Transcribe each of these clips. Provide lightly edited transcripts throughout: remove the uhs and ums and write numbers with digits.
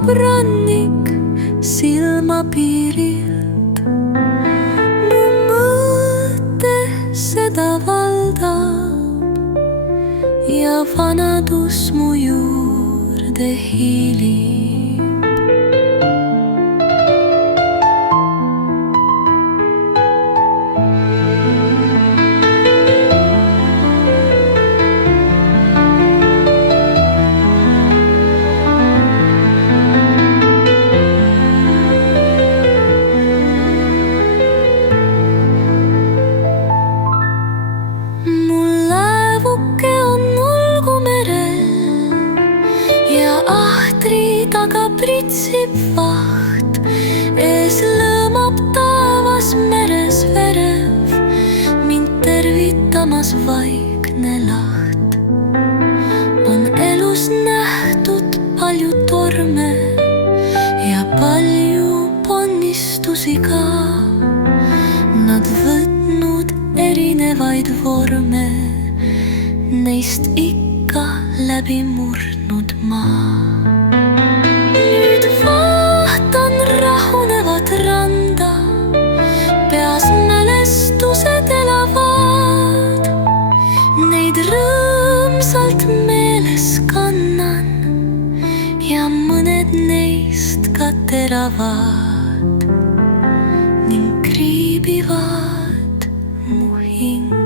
kaob rannik silmapiirilt. Mu mõte seda valdab ja vanadus mu juurde hiilib. Taga pritsib vaht, ees lõõmab taevas meres verev, mind tervitamas vaikne laht. On elus nähtud palju torme ja palju ponnistusi ka. Nad võtnud erinevaid vorme, neist ikka läbi murdnud maa. Randa, peas mälestused elavad, neid rõõmsalt meeles kannan ja mõned neist ka teravad ning kriibivad mu hinge.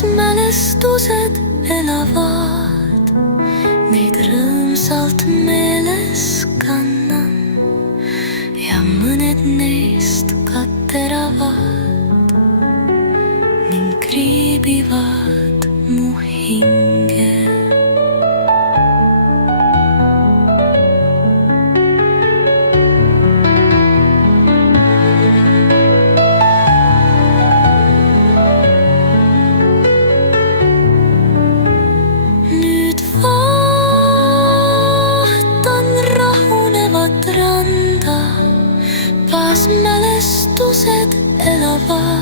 Mälestused elavad, neid rõõmsalt meeles kannan ja mõned neist ka teravad ning kriibivad mu hinge. Mälestused elavad.